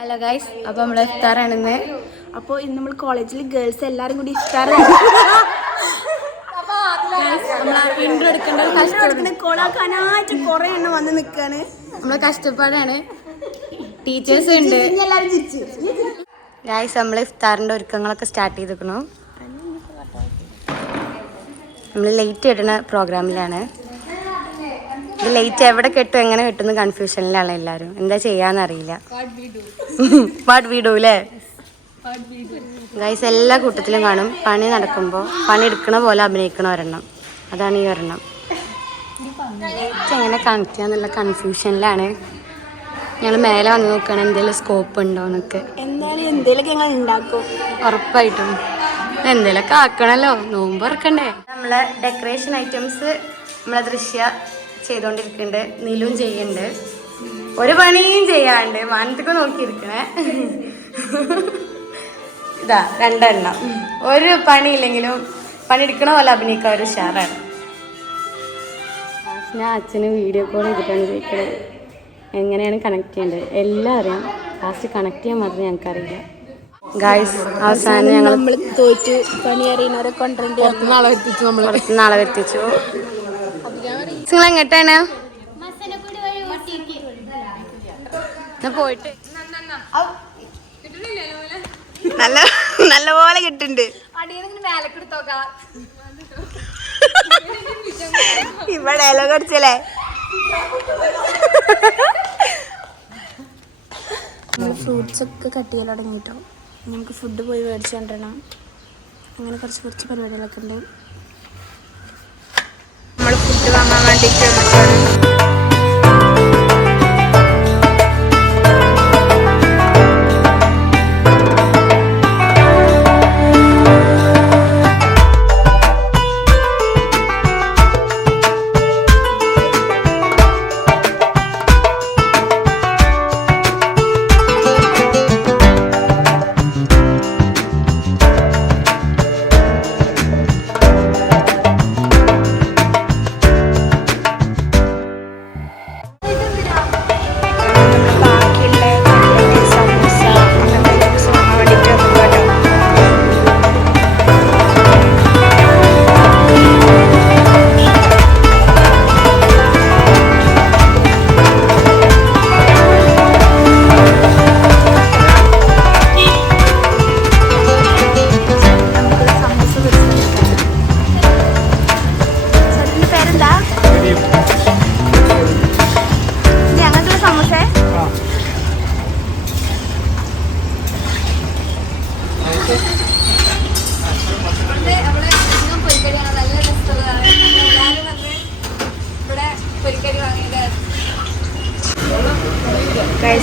Hello guys, അപ്പോൾ നമ്മൾ ഇഫ്താറാണെന്ന്. അപ്പോൾ ഇന്ന് നമ്മൾ കോളേജിൽ ഗേൾസ് എല്ലാവരും കൂടി ഇഫ്താർ ഇൻട്രോ എടുക്കേണ്ട കൊളാക്കാനായിട്ട് കുറേ എണ്ണം വന്ന് നിൽക്കുകയാണ്. നമ്മളെ കഷ്ടപ്പാടാണ്. ടീച്ചേഴ്സ് ഉണ്ട്. ഗൈസ്, നമ്മൾ ഇഫ്താറിൻ്റെ ഒരുക്കങ്ങളൊക്കെ സ്റ്റാർട്ട് ചെയ്തിരിക്കണം. നമ്മൾ ലേറ്റ് ഇടുന്ന പ്രോഗ്രാമിലാണ്. ഇത് ലേറ്റ് എവിടെ കെട്ടും എങ്ങനെ കെട്ടുന്ന കൺഫ്യൂഷനിലാണ് എല്ലാവരും. എന്താ ചെയ്യാന്നറിയില്ല. വാട്ട് വീ ഡു അല്ലേ ഗൈസ്? എല്ലാ കൂട്ടത്തിലും കാണും പണി നടക്കുമ്പോൾ പണി എടുക്കണ പോലെ അഭിനയിക്കണ ഒരെണ്ണം. അതാണ് ഈ ഒരെണ്ണം. എങ്ങനെ കണക്ട് ചെയ്യാന്നുള്ള കൺഫ്യൂഷനിലാണ്. ഞങ്ങൾ മേലെ വന്ന് നോക്കുകയാണ് എന്തെങ്കിലും സ്കോപ്പ് ഉണ്ടോ എന്നൊക്കെ. എന്തായാലും എന്തെങ്കിലുമൊക്കെ ഞങ്ങൾ ഉണ്ടാക്കും ഉറപ്പായിട്ടും. എന്തെങ്കിലുമൊക്കെ ആക്കണല്ലോ, നോമ്പ് തുറക്കണ്ടേ. നമ്മളെ ഡെക്കറേഷൻ ഐറ്റംസ് നമ്മളെ ദൃശ്യ ചെയ്തോണ്ടിരിക്കുന്നുണ്ട്. നിലും ചെയ്യുന്നുണ്ട്. ഒരു പണിയും ചെയ്യാണ്ട് വാനത്തൊക്കെ നോക്കിയിരിക്കണേ. ഇതാ രണ്ടെണ്ണം. ഒരു പണിയില്ലെങ്കിലും പണിയെടുക്കണ പോലെ അഭിനയിക്കാൻ ഒരു ഉഷാറാണ്. ഞാൻ അച്ഛന് വീഡിയോ കോൾ ചെയ്തിട്ടാണ് ചോദിക്കുന്നത് എങ്ങനെയാണ് കണക്ട് ചെയ്യേണ്ടത്. എല്ലാം അറിയാം, ലാസ്റ്റ് കണക്ട് ചെയ്യാൻ മാത്രമേ ഞങ്ങൾക്കറിയില്ല. ഗായ്സ്, അവസാനം ഞങ്ങൾ തോറ്റു. പണി അറിയുന്നവരെ കൊണ്ടുവരേണ്ടി നാളെ എത്തിച്ചു. നിങ്ങൾ എങ്ങോട്ടാണ് പോയിട്ട്? നല്ല പോലെ കിട്ടുന്നുണ്ട്. ഇവിടെ ഡയലോഗ് അടിച്ചല്ലേ. നമ്മൾ ഫ്രൂട്ട്സ് ഒക്കെ കട്ട് ചെയ്യാൻ തുടങ്ങിയിട്ടോ. നമുക്ക് ഫുഡ് പോയി മേടിച്ചു കൊണ്ടുവരണം. അങ്ങനെ കുറച്ച് പരിപാടികളൊക്കെ ഉണ്ട്. നമ്മൾ ഫുഡ് വാങ്ങാൻ വേണ്ടിയിട്ട്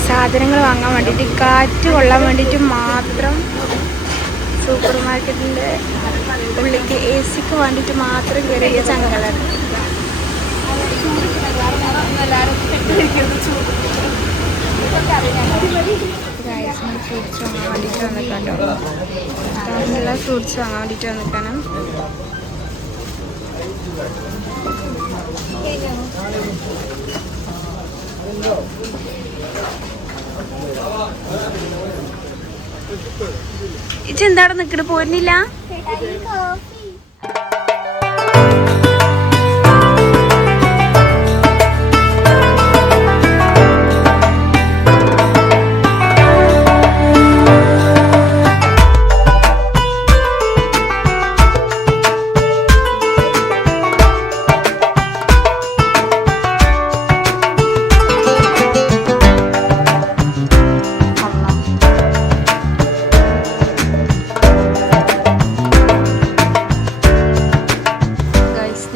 സാധനങ്ങൾ വാങ്ങാൻ വേണ്ടിയിട്ട്, കാറ്റ് കൊള്ളാൻ വേണ്ടിയിട്ട് മാത്രം സൂപ്പർ മാർക്കറ്റിൻ്റെ ഉള്ളിലേക്ക് AC-ക്ക് വേണ്ടിയിട്ട് മാത്രം കയറിയ ചങ്ങകളാണ്. ഫ്രൂട്ട്സ് വാങ്ങാൻ വേണ്ടിയിട്ട് വന്നിട്ടുണ്ടോ? എല്ലാ ഫ്രൂട്ട്സ് വാങ്ങാൻ വേണ്ടിയിട്ട് വന്നിട്ടാണ്. ഇതെന്താണ് നിക്കണ്? പോരുന്നില്ല?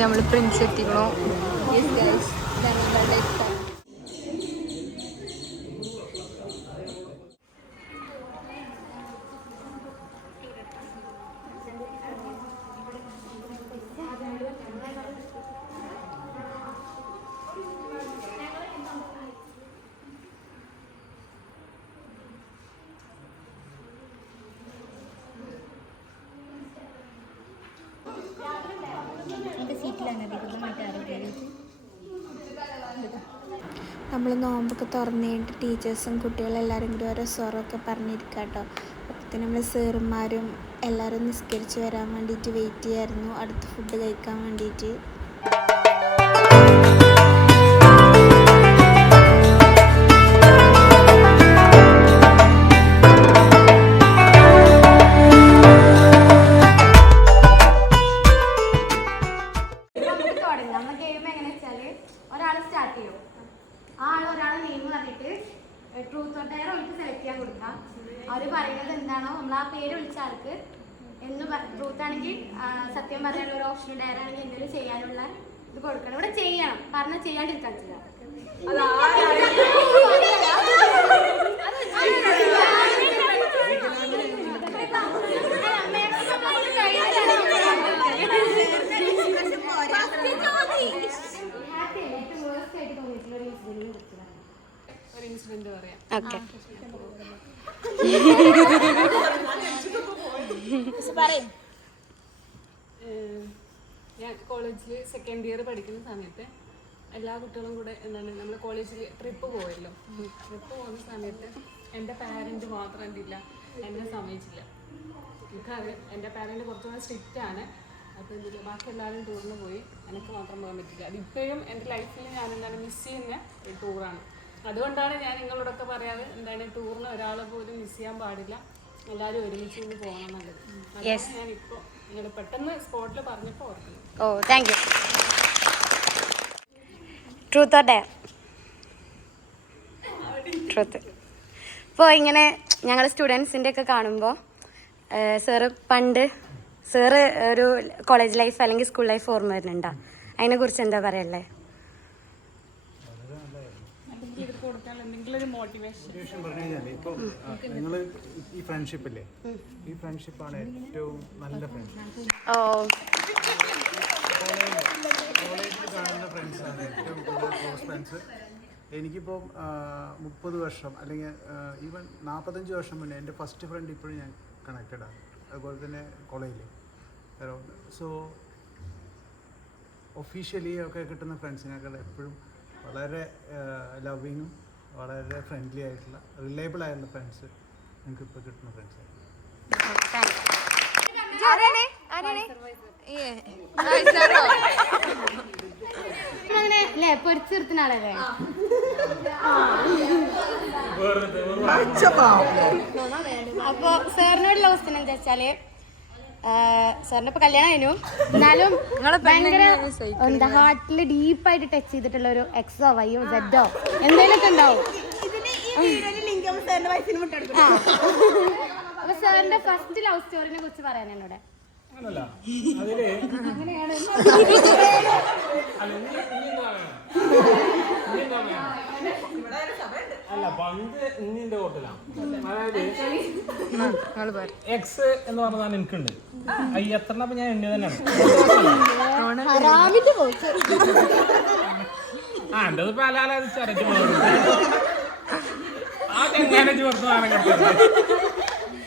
നമ്മൾ പ്രിൻസ് എത്തിക്കണോ? നമ്മൾ നോമ്പൊക്കെ തുറന്നു കഴിഞ്ഞിട്ട് ടീച്ചേഴ്സും കുട്ടികളും എല്ലാവരും കൂടി ഓരോ സ്വരമൊക്കെ പറഞ്ഞിരിക്കുക കേട്ടോ. അപ്പോൾ നമ്മൾ സാറുമാരും എല്ലാവരും നിസ്കരിച്ച് വരാൻ വേണ്ടിയിട്ട് വെയിറ്റ് ചെയ്യായിരുന്നു അടുത്ത ഫുഡ് കഴിക്കാൻ വേണ്ടിയിട്ട്. ട്രൂത്ത് ഓർ ഡെയർ അവർക്ക് സെലക്ട് ചെയ്യാൻ കൊടുക്കാം. അവർ പറയുന്നത് എന്താണോ നമ്മൾ ആ പേര് വിളിച്ച ആൾക്ക് എന്ന് ട്രൂത്ത് ആണെങ്കിൽ സത്യം പറയാനുള്ള ഒരു ഓപ്ഷൻ, ഡെയർ ആണെങ്കിൽ എന്തെങ്കിലും ചെയ്യാനുള്ള ഇത് കൊടുക്കണം. ഇവിടെ ചെയ്യണം, പറഞ്ഞാൽ ചെയ്യാണ്ടിരിക്കാൻ പറ്റില്ല. ഞാൻ കോളേജിൽ സെക്കൻഡ് ഇയർ പഠിക്കുന്ന സമയത്ത് എല്ലാ കുട്ടികളും കൂടെ എന്താണ് നമ്മൾ കോളേജിൽ ട്രിപ്പ് പോയല്ലോ. ട്രിപ്പ് പോകുന്ന സമയത്ത് എൻ്റെ പാരൻറ്റ് മാത്രം എന്തില്ല എന്നെ സമ്മതിച്ചില്ല. എനിക്കറിയാം എൻ്റെ പാരൻറ്റ് കുറച്ചുകൂടെ സ്ട്രിക്റ്റ് ആണ്. അപ്പോൾ എന്തില്ല ബാക്കി എല്ലാവരും ടൂറിന് പോയി, എനിക്ക് മാത്രം പോകാൻ പറ്റില്ല. അതിപ്പോഴും എൻ്റെ ലൈഫിൽ ഞാൻ എന്താണ് മിസ് ചെയ്യുന്ന ഒരു ടൂറാണ്. അതുകൊണ്ടാണ് ഞാൻ നിങ്ങളോടൊക്കെ പറയാതെ എന്താണ് ടൂറിന് ഒരാളെ പോലും മിസ് ചെയ്യാൻ പാടില്ല, എല്ലാവരും ഒരുമിച്ച് നിന്ന് പോകണം നല്ലത്. അതാണ് ഞാനിപ്പോൾ നിങ്ങൾ പെട്ടെന്ന് സ്പോട്ടിൽ പറഞ്ഞപ്പോൾ ഓർക്കുന്നത്. Oh thank you. Truth or dare? Truth. ഇപ്പോൾ ഇങ്ങനെ ഞങ്ങൾ സ്റ്റുഡൻസിൻ്റെ ഒക്കെ കാണുമ്പോൾ സാറ് പണ്ട് സാറ് ഒരു കോളേജ് ലൈഫ് അല്ലെങ്കിൽ സ്കൂൾ ലൈഫ് ഓർമ്മ വരുന്നുണ്ടോ? അതിനെക്കുറിച്ച് എന്താ പറയല്ലേ? മോട്ടിവേഷൻ പറഞ്ഞു കഴിഞ്ഞാൽ ഇപ്പോൾ നിങ്ങൾ ഈ ഫ്രണ്ട്ഷിപ്പില്ലേ, ഈ ഫ്രണ്ട്ഷിപ്പാണ് ഏറ്റവും നല്ല ഫ്രണ്ട്ഷിപ്പ്. കോളേജിൽ കാണുന്ന ഫ്രണ്ട്സാണ് ഏറ്റവും കൂടുതൽ ക്ലോസ് ഫ്രണ്ട്സ്. എനിക്കിപ്പോൾ 30 വർഷം അല്ലെങ്കിൽ ഈവൻ 45 വർഷം മുന്നേ എൻ്റെ ഫസ്റ്റ് ഫ്രണ്ട് ഇപ്പോഴും ഞാൻ കണക്റ്റഡാണ്. അതുപോലെ തന്നെ കോളേജിൽ അറൗണ്ട്. സോ ഒഫീഷ്യലി ഒക്കെ കിട്ടുന്ന ഫ്രണ്ട്സിനേക്കാൾ എപ്പോഴും വളരെ ലവിങ്ങും വളരെ ഫ്രണ്ട്ലി ആയിട്ടുള്ള റിലയബിൾ ആയിട്ടുള്ള ഫ്രണ്ട്സ് നിങ്ങൾക്ക് ഇപ്പോൾ കിട്ടുന്ന ഫ്രണ്ട്സ് ആയിരിക്കും. പൊരിച്ചു നിർത്തുന്ന ആളല്ലേ? അപ്പൊ സാറിനോടുള്ള ക്വസ്റ്റ്യൻ എന്താ വെച്ചാല്, സാറിന് ഇപ്പൊ കല്യാണം കഴിഞ്ഞു, എന്നാലും ഭയങ്കര എന്താ ഹാർട്ടിൽ ഡീപ്പായിട്ട് ടച്ച് ചെയ്തിട്ടുള്ള ഒരു എക്സോ വൈയോ സെഡോ എന്തെങ്കിലുമൊക്കെ ഉണ്ടാവും. അപ്പൊ സാറിന്റെ ഫസ്റ്റ് ലവ് സ്റ്റോറിനെ കുറിച്ച് പറയാൻ എന്നോട്. അല്ല പണ്ട് ഇന്നിന്റെ ഹോട്ടലാണ്. അതായത് എക്സ് എന്ന് പറഞ്ഞാൽ എനിക്കുണ്ട്. എത്ര ഞാൻ എണ്ണി തന്നെയാണ്. എൻ്റെത് പലാലാത് ചരക്ക് ആ ചെങ്ങാനെ ചേർത്ത് വാനം കെട്ടത്,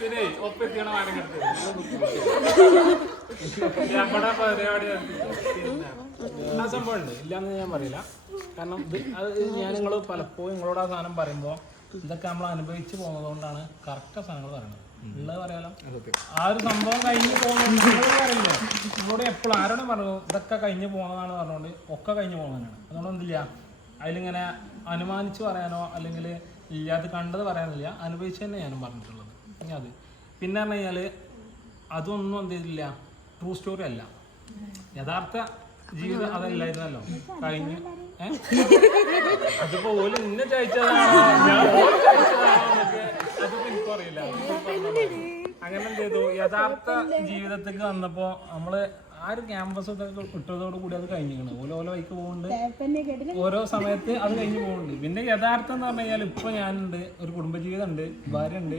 പിന്നെ ഒപ്പെത്തിയാണ് വാനം കെട്ടത്. നമ്മുടെ പരിപാടി ആ സംഭവം ഉണ്ട്, ഇല്ലാന്ന് ഞാൻ പറയില്ല. കാരണം ഇത് അത് ഞാൻ നിങ്ങൾ പലപ്പോഴും നിങ്ങളോട് ആ സാധനം പറയുമ്പോൾ ഇതൊക്കെ നമ്മൾ അനുഭവിച്ച് പോകുന്നതുകൊണ്ടാണ് കറക്റ്റ് സാധനങ്ങൾ പറയുന്നത്. ഉള്ളത് പറയാലോ, ആ ഒരു സംഭവം കഴിഞ്ഞ് പോകുന്നത് പറയില്ല. നിങ്ങളോട് എപ്പോഴും ആരോടും പറഞ്ഞു ഇതൊക്കെ കഴിഞ്ഞ് പോകുന്നതാണ് പറഞ്ഞുകൊണ്ട് ഒക്കെ കഴിഞ്ഞ് പോകുന്നതാണ്. അതുകൊണ്ട് എന്തില്ല അതിലിങ്ങനെ അനുമാനിച്ച് പറയാനോ അല്ലെങ്കിൽ ഇല്ലാതെ കണ്ടത് പറയാനില്ല, അനുഭവിച്ച് തന്നെ ഞാനും പറഞ്ഞിട്ടുള്ളത്. ഇനി അത് പിന്നെ പറഞ്ഞു കഴിഞ്ഞാൽ അതൊന്നും എന്ത് ചെയ്തില്ല, ട്രൂ സ്റ്റോറി അല്ല, യഥാർത്ഥ ജീവിതം അതല്ലായിരുന്നല്ലോ കഴിഞ്ഞ്. അതിപ്പോ ഓല് ഇന്നെ ചയച്ചതാണോ അതിപ്പോ എനിക്കറിയില്ല. അങ്ങനെ എന്ത് ചെയ്തു, യഥാർത്ഥ ജീവിതത്തിലേക്ക് വന്നപ്പോ നമ്മള് ആ ഒരു ക്യാമ്പസ് ഒക്കെ കിട്ടതോട് കൂടി അത് കഴിഞ്ഞിരിക്കണം. ഓരോ വൈക്ക് പോകുന്നുണ്ട്, ഓരോ സമയത്ത് അത് കഴിഞ്ഞ് പോകുന്നുണ്ട്. പിന്നെ യഥാർത്ഥം എന്ന് പറഞ്ഞു കഴിഞ്ഞാൽ ഇപ്പൊ ഞാനുണ്ട്, ഒരു കുടുംബജീവിതം ഉണ്ട്, ഭാര്യ ഉണ്ട്.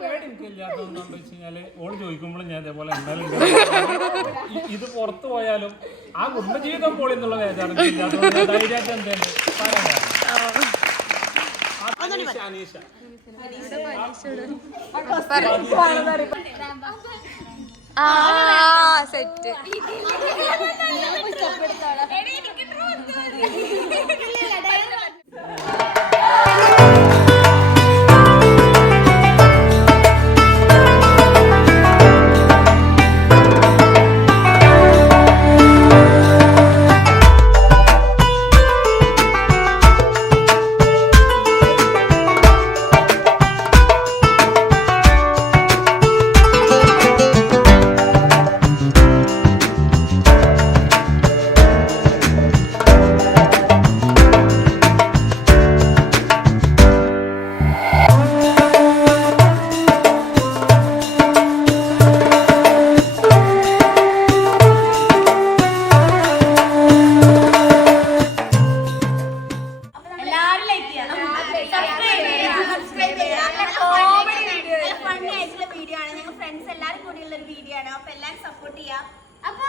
പേടി എനിക്കില്ലാത്തതെന്ന് വെച്ച് കഴിഞ്ഞാല് ഓള് ചോദിക്കുമ്പോഴും ഞാൻ ഇതേപോലെ എന്തായാലും ഇത് പുറത്തു പോയാലും ആ കുടുംബജീവിതം പോളി എന്നുള്ള വേദന ധൈര്യമായിട്ട് എന്താണ് അനീഷ സെറ്റ്. വീഡിയോ ആണ്. ഞങ്ങൾ ഫ്രണ്ട്സ് എല്ലാവരും കൂടിയുള്ള ഒരു വീഡിയോ ആണ്. അപ്പൊ എല്ലാവരും സപ്പോർട്ട് ചെയ്യാം. അപ്പൊ